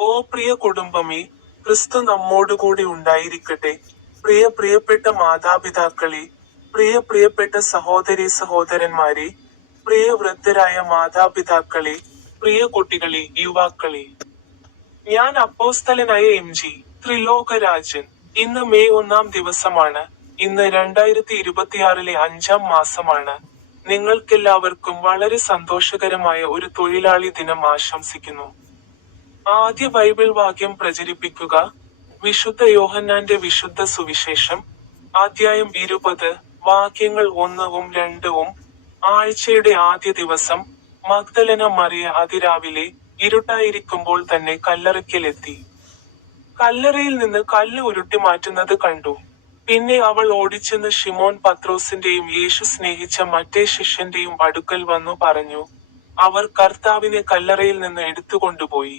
ഓ പ്രിയ കുടുംബമേ, ക്രിസ്തു നമ്മോടുകൂടി ഉണ്ടായിരിക്കട്ടെ. പ്രിയപ്പെട്ട മാതാപിതാക്കളെ, പ്രിയപ്പെട്ട സഹോദരീ സഹോദരന്മാരെ, പ്രിയ വൃദ്ധരായ മാതാപിതാക്കളെ, പ്രിയ കുട്ടികളെ, യുവാക്കളെ. ഞാൻ അപ്പോസ്തലനായ എം.ജി. ത്രിലോകരാജൻ. ഇന്ന് മെയ് 1 ദിവസമാണ്. ഇന്ന് 2026 5 മാസമാണ്. നിങ്ങൾക്കെല്ലാവർക്കും വളരെ സന്തോഷകരമായ ഒരു തൊഴിലാളി ദിനം ആശംസിക്കുന്നു. ആദ്യ ബൈബിൾ വാക്യം പ്രചരിപ്പിക്കുക. വിശുദ്ധ യോഹന്നാന്റെ വിശുദ്ധ സുവിശേഷം, അധ്യായം 20, വാക്യങ്ങൾ 1-2. ആഴ്ചയുടെ ആദ്യ ദിവസം, മഗ്ദലന മറിയ അതിരാവിലെ, ഇരുട്ടായിരിക്കുമ്പോൾ തന്നെ കല്ലറയ്ക്കലെത്തി. കല്ലറയിൽ നിന്ന് കല്ല് ഉരുട്ടി മാറ്റുന്നത് കണ്ടു. പിന്നെ അവൾ ഓടിച്ചെന്ന് ശിമോൻ പത്രോസിന്റെയും യേശു സ്നേഹിച്ച മറ്റേ ശിഷ്യന്റെയും അടുക്കൽ വന്നു പറഞ്ഞു, അവർ കർത്താവിനെ കല്ലറയിൽ നിന്ന് എടുത്തുകൊണ്ടുപോയി.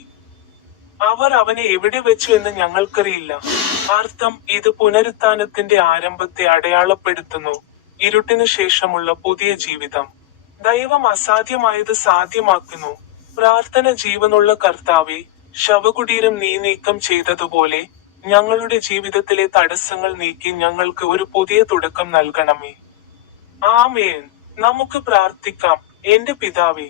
അവർ അവനെ എവിടെ വെച്ചു എന്ന് ഞങ്ങൾക്കറിയില്ല. അർത്ഥം, ഇത് പുനരുത്ഥാനത്തിന്റെ ആരംഭത്തെ അടയാളപ്പെടുത്തുന്നു. ഇരുട്ടിനു ശേഷമുള്ള പുതിയ ജീവിതം. ദൈവം അസാധ്യമായത് സാധ്യമാക്കുന്നു. പ്രാർത്ഥന. ജീവനുള്ള കർത്താവേ, ശവകുടീരം നീ നീക്കം ചെയ്തതുപോലെ ഞങ്ങളുടെ ജീവിതത്തിലെ തടസ്സങ്ങൾ നീക്കി ഞങ്ങൾക്ക് ഒരു പുതിയ തുടക്കം നൽകണമേ. ആമേൻ. നമുക്ക് പ്രാർത്ഥിക്കാം. എന്റെ പിതാവേ,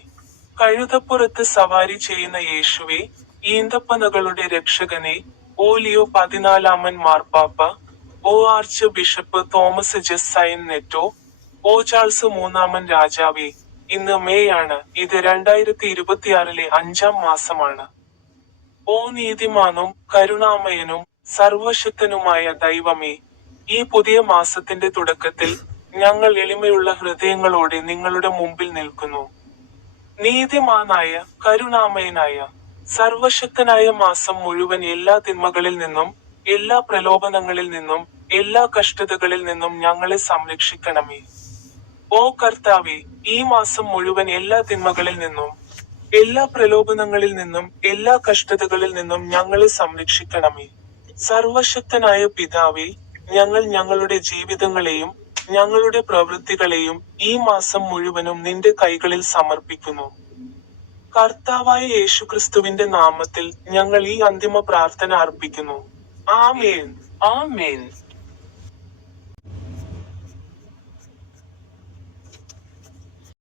കഴുതപ്പുറത്ത് സവാരി ചെയ്യുന്ന യേശുവേ, ഈന്തപ്പനകളുടെ രക്ഷകനെ, ഓ ലിയോ 14 മാർപ്പാപ്പ, ഓ ആർച്ച് ബിഷപ്പ് തോമസ് ജെസ്സൈൻ നെറ്റോ, ഓ ചാൾസ് 3 രാജാവേ, ഇന്ന് മെയ് ആണ്. ഇത് 2026 5 മാസമാണ്. ഓ നീതിമാനും കരുണാമയനും സർവശക്തനുമായ ദൈവമേ, ഈ പുതിയ മാസത്തിന്റെ തുടക്കത്തിൽ ഞങ്ങൾ എളിമയുള്ള ഹൃദയങ്ങളോടെ നിങ്ങളുടെ മുമ്പിൽ നിൽക്കുന്നു. നീതിമാനായ, കരുണാമയനായ, സർവശക്തനായ മാസം മുഴുവൻ എല്ലാ തിന്മകളിൽ നിന്നും, എല്ലാ പ്രലോഭനങ്ങളിൽ നിന്നും, എല്ലാ കഷ്ടതകളിൽ നിന്നും ഞങ്ങളെ സംരക്ഷിക്കണമേ. ഓ കർത്താവേ, ഈ മാസം മുഴുവൻ എല്ലാ തിന്മകളിൽ നിന്നും, എല്ലാ പ്രലോഭനങ്ങളിൽ നിന്നും, എല്ലാ കഷ്ടതകളിൽ നിന്നും ഞങ്ങളെ സംരക്ഷിക്കണമേ. സർവശക്തനായ പിതാവേ, ഞങ്ങൾ ഞങ്ങളുടെ ജീവിതങ്ങളെയും ഞങ്ങളുടെ പ്രവൃത്തികളെയും ഈ മാസം മുഴുവനും നിന്റെ കൈകളിൽ സമർപ്പിക്കുന്നു. കർത്താവായ യേശുക്രിസ്തുവിന്റെ നാമത്തിൽ ഞങ്ങൾ ഈ അന്തിമ പ്രാർത്ഥന അർപ്പിക്കുന്നു. ആമേൻ. ആമേൻ.